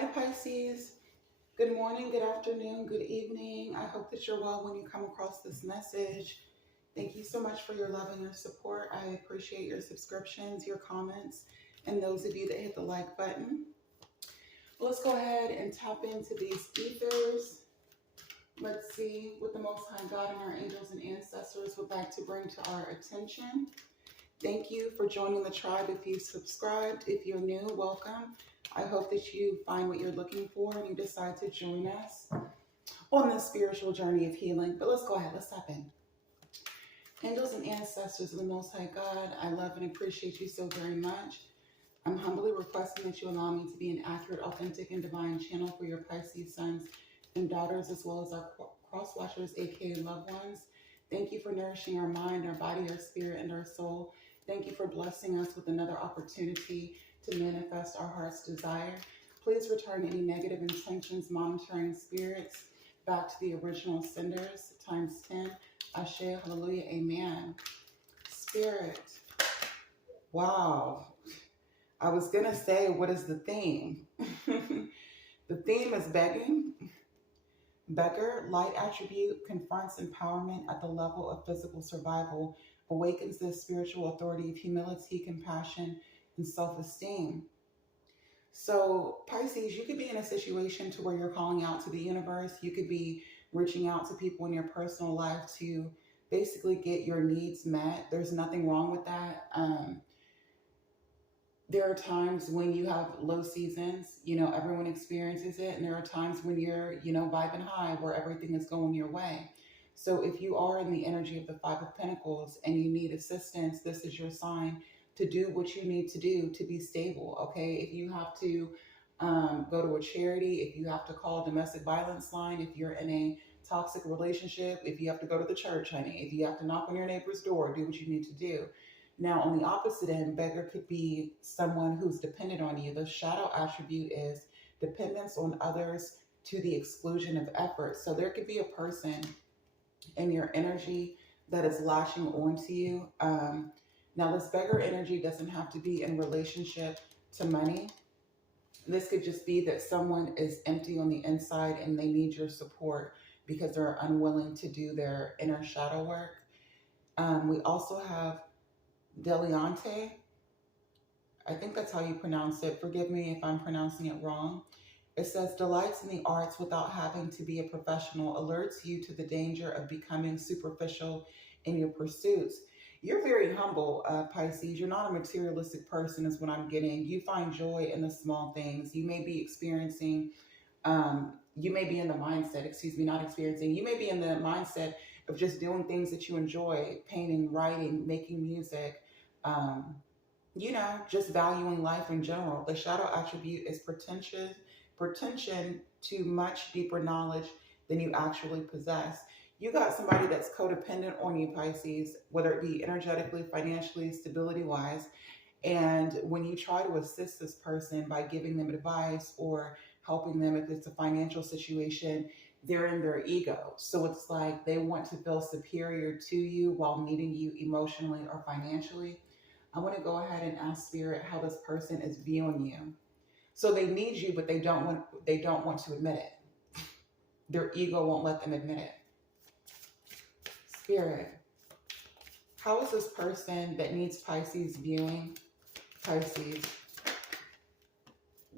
Hi, Pisces. Good morning, good afternoon, good evening. I hope that you're well when you come across this message. Thank you so much for your love and your support. I appreciate your subscriptions, your comments, and those of you that hit the like button. Let's go ahead and tap into these ethers. Let's see what the Most High God and our angels and ancestors would like to bring to our attention. Thank you for joining the tribe. If you've subscribed, if you're new, welcome. I hope that you find what you're looking for and you decide to join us on this spiritual journey of healing. But let's go ahead, let's tap in. Angels and ancestors of the Most High God, I love and appreciate you so very much. I'm humbly requesting that you allow me to be an accurate, authentic, and divine channel for your Pisces sons and daughters, as well as our cross watchers, aka loved ones. Thank you for nourishing our mind, our body, our spirit, and our soul. Thank you for blessing us with another opportunity to manifest our heart's desire. Please return any negative intentions, monitoring spirits back to the original senders, times 10. Ashe, hallelujah, amen. Spirit, wow. I was going to say, what is the theme? The theme is begging. Beggar, light attribute, confronts empowerment at the level of physical survival, awakens the spiritual authority of humility, compassion, and self-esteem. So Pisces, you could be in a situation to where you're calling out to the universe. You could be reaching out to people in your personal life to basically get your needs met. There's nothing wrong with that. There are times when you have low seasons, everyone experiences it. And there are times when you're, vibing high where everything is going your way. So if you are in the energy of the Five of Pentacles and you need assistance, this is your sign to do what you need to do to be stable, okay? If you have to go to a charity, if you have to call a domestic violence line, if you're in a toxic relationship, if you have to go to the church, honey, if you have to knock on your neighbor's door, do what you need to do. Now, on the opposite end, beggar could be someone who's dependent on you. The shadow attribute is dependence on others to the exclusion of effort. So there could be a person in your energy that is latching onto you. Now, this beggar energy doesn't have to be in relationship to money. This could just be that someone is empty on the inside and they need your support because they're unwilling to do their inner shadow work. We also have Dilettante. I think that's how you pronounce it. Forgive me if I'm pronouncing it wrong. It says, delights in the arts without having to be a professional, alerts you to the danger of becoming superficial in your pursuits. You're very humble, Pisces. You're not a materialistic person is what I'm getting. You find joy in the small things. You may be experiencing, you may be in the mindset, not experiencing. You may be in the mindset of just doing things that you enjoy, painting, writing, making music, just valuing life in general. The shadow attribute is pretension to much deeper knowledge than you actually possess. You got somebody that's codependent on you, Pisces, whether it be energetically, financially, stability-wise. And when you try to assist this person by giving them advice or helping them if it's a financial situation, they're in their ego. So it's like they want to feel superior to you while meeting you emotionally or financially. I want to go ahead and ask Spirit how this person is viewing you. So they need you, but they don't want to admit it. Their ego won't let them admit it. Spirit, how is this person that needs Pisces viewing Pisces?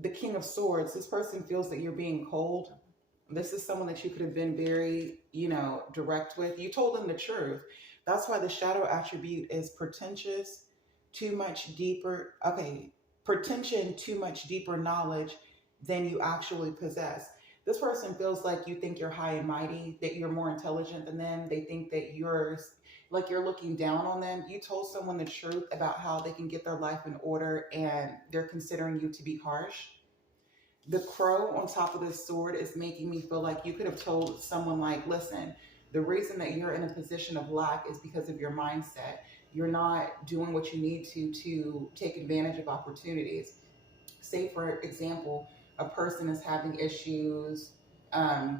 The King of Swords, this person feels that you're being cold. This is someone that you could have been very, direct with. You told them the truth. That's why the shadow attribute is pretentious, too much deeper. Okay, pretension, too much deeper knowledge than you actually possess. This person feels like you think you're high and mighty, that you're more intelligent than them. They think that you're looking down on them. You told someone the truth about how they can get their life in order and they're considering you to be harsh. The crow on top of this sword is making me feel like you could have told someone like, listen, the reason that you're in a position of lack is because of your mindset. You're not doing what you need to take advantage of opportunities. Say, for example, a person is having issues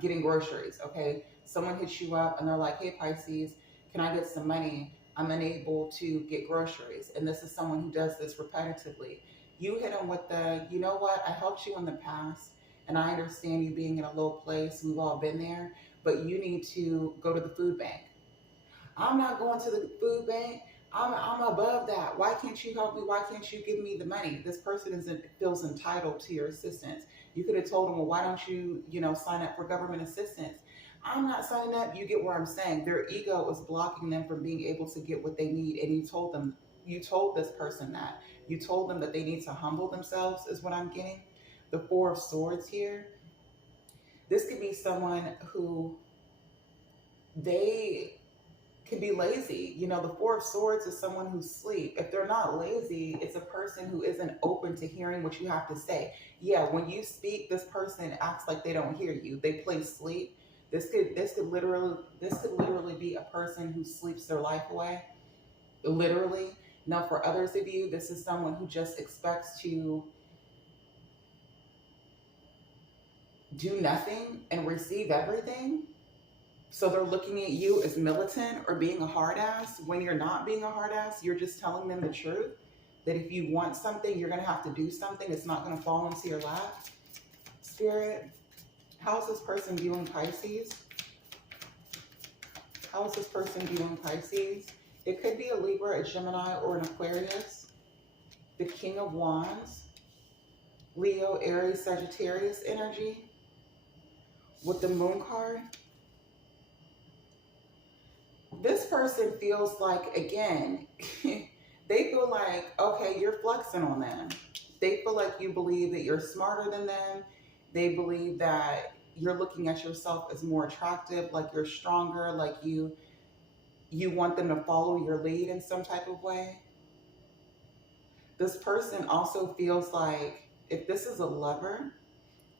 getting groceries, okay? Someone hits you up and they're like, hey, Pisces, can I get some money? I'm unable to get groceries. And this is someone who does this repetitively. You hit them with the, you know what, I helped you in the past and I understand you being in a low place. We've all been there, but you need to go to the food bank. I'm not going to the food bank. I'm above that. Why can't you help me? Why can't you give me the money? This person feels entitled to your assistance. You could have told them, well, why don't you, sign up for government assistance? I'm not signing up. You get where I'm saying. Their ego is blocking them from being able to get what they need. And you told this person that. You told them that they need to humble themselves, is what I'm getting. The Four of Swords here. This could be someone who they can be lazy. The Four of Swords is someone who's asleep. If they're not lazy, it's a person who isn't open to hearing what you have to say. Yeah, when you speak, this person acts like they don't hear you. They play sleep. This could literally be a person who sleeps their life away. Literally. Now, for others of you, this is someone who just expects to do nothing and receive everything. So they're looking at you as militant or being a hard ass when you're not being a hard ass. You're just telling them the truth. That if you want something, you're going to have to do something. It's not going to fall into your lap. Spirit, how is this person viewing Pisces? How is this person viewing Pisces? It could be a Libra, a Gemini, or an Aquarius. The King of Wands. Leo, Aries, Sagittarius energy. With the Moon card. This person feels like, again, they feel like, okay, you're flexing on them. They feel like you believe that you're smarter than them. They believe that you're looking at yourself as more attractive, like you're stronger, like you want them to follow your lead in some type of way. This person also feels like, if this is a lover,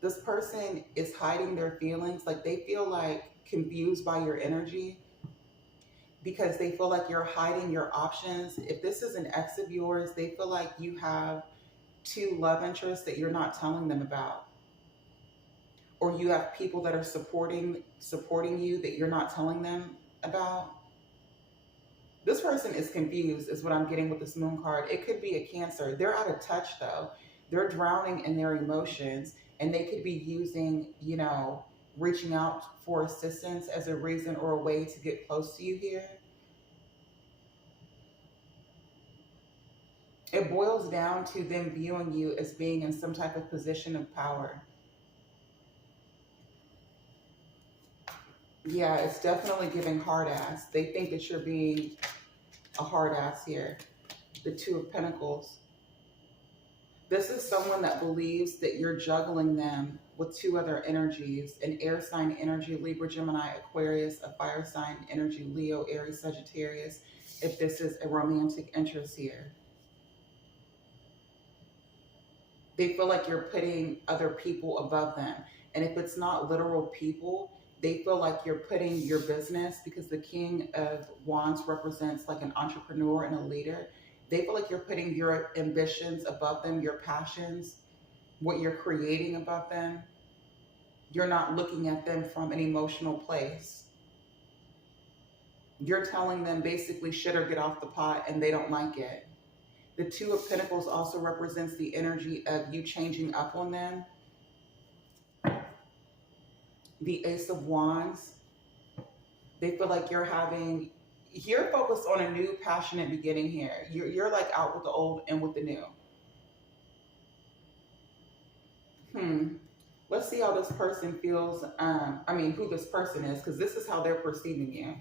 this person is hiding their feelings. Like they feel like confused by your energy, because they feel like you're hiding your options. If this is an ex of yours, they feel like you have two love interests that you're not telling them about. Or you have people that are supporting you that you're not telling them about. This person is confused, is what I'm getting with this Moon card. It could be a Cancer. They're out of touch though. They're drowning in their emotions, and they could be using, reaching out for assistance as a reason or a way to get close to you here. It boils down to them viewing you as being in some type of position of power. Yeah, it's definitely giving hard ass. They think that you're being a hard ass here. The Two of Pentacles. This is someone that believes that you're juggling them with two other energies, an air sign energy, Libra, Gemini, Aquarius, a fire sign energy, Leo, Aries, Sagittarius, if this is a romantic interest here. They feel like you're putting other people above them. And if it's not literal people, they feel like you're putting your business, because the King of Wands represents like an entrepreneur and a leader. They feel like you're putting your ambitions above them, your passions, what you're creating above them. You're not looking at them from an emotional place. You're telling them basically shit or get off the pot, and they don't like it. The Two of Pentacles also represents the energy of you changing up on them. The Ace of Wands. They feel like you're focused on a new passionate beginning here. You're like out with the old and with the new. Let's see how this person feels. Who this person is, because this is how they're perceiving you.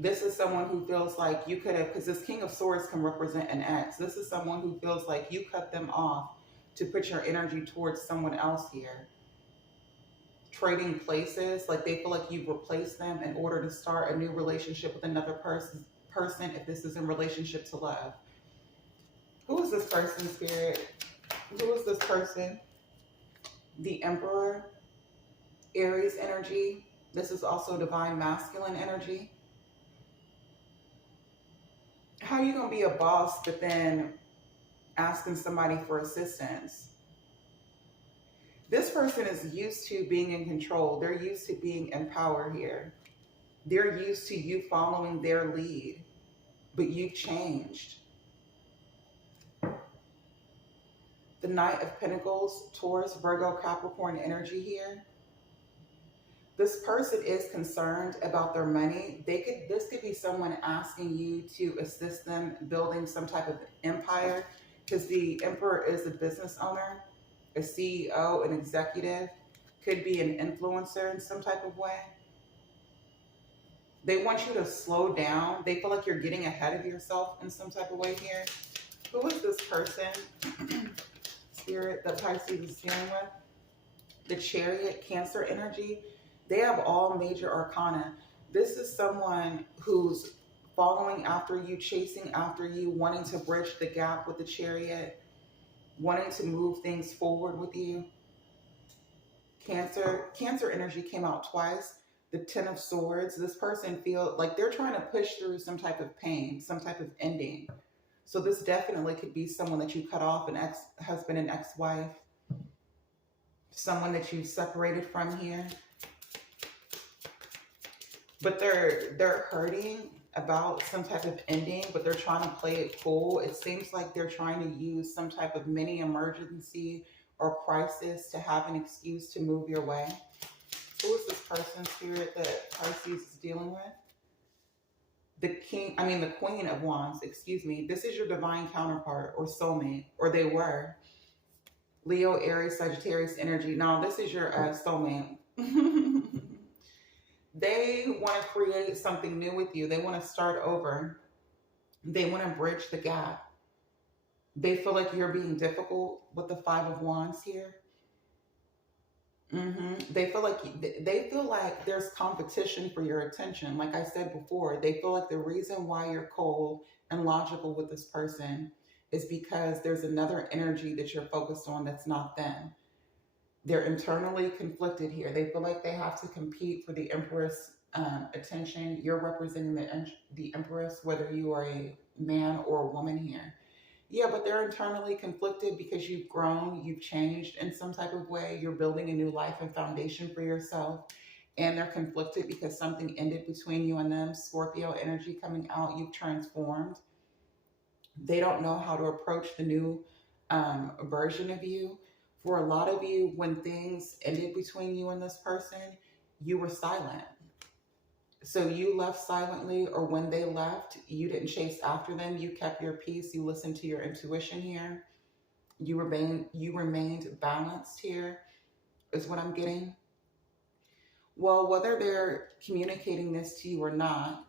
This is someone who feels like you could have, because this King of Swords can represent an ex. This is someone who feels like you cut them off to put your energy towards someone else here. Trading places, like they feel like you've replaced them in order to start a new relationship with another person if this is in relationship to love. Who is this person, Spirit? Who is this person? The Emperor, Aries energy. This is also divine masculine energy. How are you going to be a boss but then asking somebody for assistance? This person is used to being in control. They're used to being in power here. They're used to you following their lead, but you've changed. The Knight of Pentacles, Taurus, Virgo, Capricorn energy here. This person is concerned about their money. This could be someone asking you to assist them building some type of empire, because the Emperor is a business owner, a CEO, an executive, could be an influencer in some type of way. They want you to slow down. They feel like you're getting ahead of yourself in some type of way here. Who is this person, Spirit, that Pisces is dealing with? The Chariot, Cancer energy. They have all major arcana. This is someone who's following after you, chasing after you, wanting to bridge the gap with the Chariot, wanting to move things forward with you. Cancer energy came out twice. The Ten of Swords. This person feels like they're trying to push through some type of pain, some type of ending. So this definitely could be someone that you cut off, an ex-husband and ex-wife, someone that you separated from here. But they're hurting about some type of ending, but they're trying to play it cool. It seems like they're trying to use some type of mini emergency or crisis to have an excuse to move your way. Who is this person, Spirit, that Pisces is dealing with? The Queen of Wands, excuse me. This is your divine counterpart or soulmate, or they were. Leo, Aries, Sagittarius energy. Now, this is your soulmate. They want to create something new with you. They want to start over. They want to bridge the gap. They feel like you're being difficult with the Five of Wands here. They feel like there's competition for your attention. Like I said before, they feel like the reason why you're cold and logical with this person is because there's another energy that you're focused on that's not them. They're internally conflicted here. They feel like they have to compete for the Empress attention. You're representing the Empress, whether you are a man or a woman here. Yeah, but they're internally conflicted because you've grown, you've changed in some type of way. You're building a new life and foundation for yourself. And they're conflicted because something ended between you and them. Scorpio energy coming out. You've transformed. They don't know how to approach the new version of you. For a lot of you, when things ended between you and this person, you were silent. So you left silently, or when they left, you didn't chase after them. You kept your peace. You listened to your intuition here. You remained balanced here, is what I'm getting. Well, whether they're communicating this to you or not,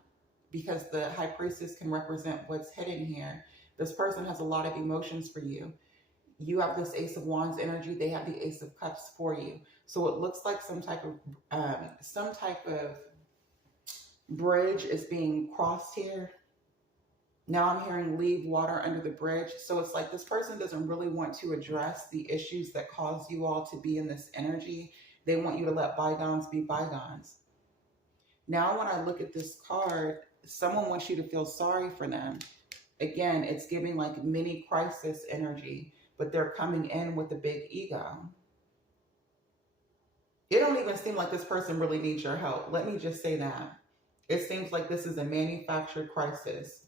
because the High Priestess can represent what's hidden here, this person has a lot of emotions for you. You have this Ace of Wands energy. They have the Ace of Cups for you. So it looks like some type of bridge is being crossed here. Now I'm hearing leave water under the bridge. So it's like this person doesn't really want to address the issues that caused you all to be in this energy. They want you to let bygones be bygones. Now when I look at this card, someone wants you to feel sorry for them. Again, it's giving like mini crisis energy, but they're coming in with a big ego. It don't even seem like this person really needs your help. Let me just say that. It seems like this is a manufactured crisis.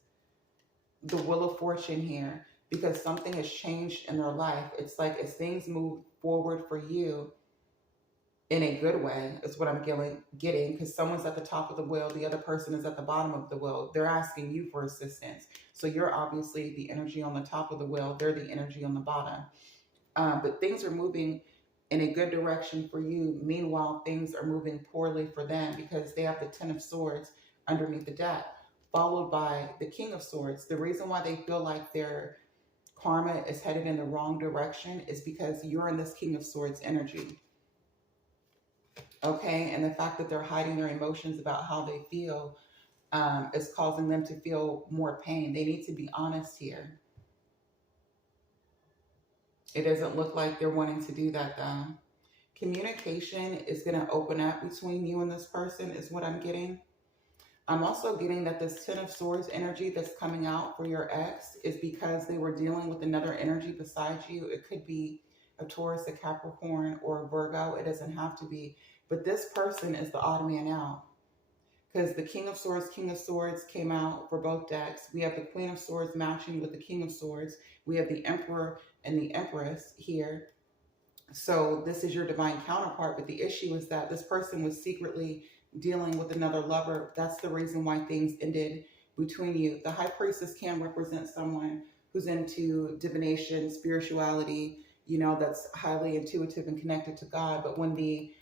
The Wheel of Fortune here, because something has changed in their life. It's like as things move forward for you in a good way, is what I'm getting, because someone's at the top of the wheel, the other person is at the bottom of the wheel. They're asking you for assistance. So you're obviously the energy on the top of the wheel. They're the energy on the bottom. But things are moving in a good direction for you. Meanwhile, things are moving poorly for them because they have the Ten of Swords underneath the deck, followed by the King of Swords. The reason why they feel like their karma is headed in the wrong direction is because you're in this King of Swords energy. Okay, and the fact that they're hiding their emotions about how they feel is causing them to feel more pain. They need to be honest here. It doesn't look like they're wanting to do that though. Communication is going to open up between you and this person is what I'm getting. I'm also getting that this Ten of Swords energy that's coming out for your ex is because they were dealing with another energy besides you. It could be a Taurus, a Capricorn, or a Virgo. It doesn't have to be. But this person is the odd man out. Because the King of Swords came out for both decks. We have the Queen of Swords matching with the King of Swords. We have the Emperor and the Empress here. So this is your divine counterpart, but the issue is that this person was secretly dealing with another lover. That's the reason why things ended between you. The High Priestess can represent someone who's into divination, spirituality, that's highly intuitive and connected to God. But when the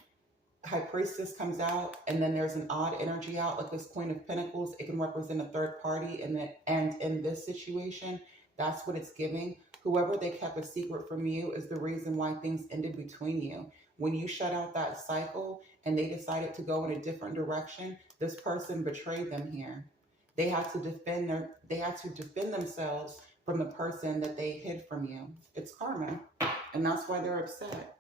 High Priestess comes out and then there's an odd energy out, like this Queen of Pentacles, it can represent a third party. And in this situation, that's what it's giving. Whoever they kept a secret from you is the reason why things ended between you. When you shut out that cycle and they decided to go in a different direction, this person betrayed them here. They had to defend themselves from the person that they hid from you. It's karma. And that's why they're upset.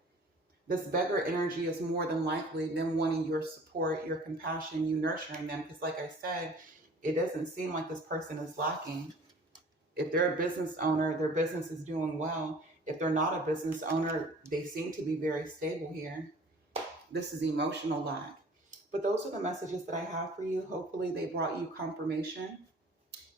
This beggar energy is more than likely them wanting your support, your compassion, you nurturing them. Because like I said, it doesn't seem like this person is lacking. If they're a business owner, their business is doing well. If they're not a business owner, they seem to be very stable here. This is emotional lack. But those are the messages that I have for you. Hopefully they brought you confirmation.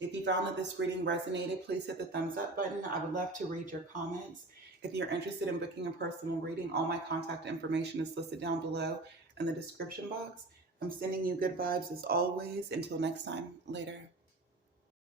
If you found that this reading resonated, please hit the thumbs up button. I would love to read your comments. If you're interested in booking a personal reading, all my contact information is listed down below in the description box. I'm sending you good vibes as always. Until next time, later.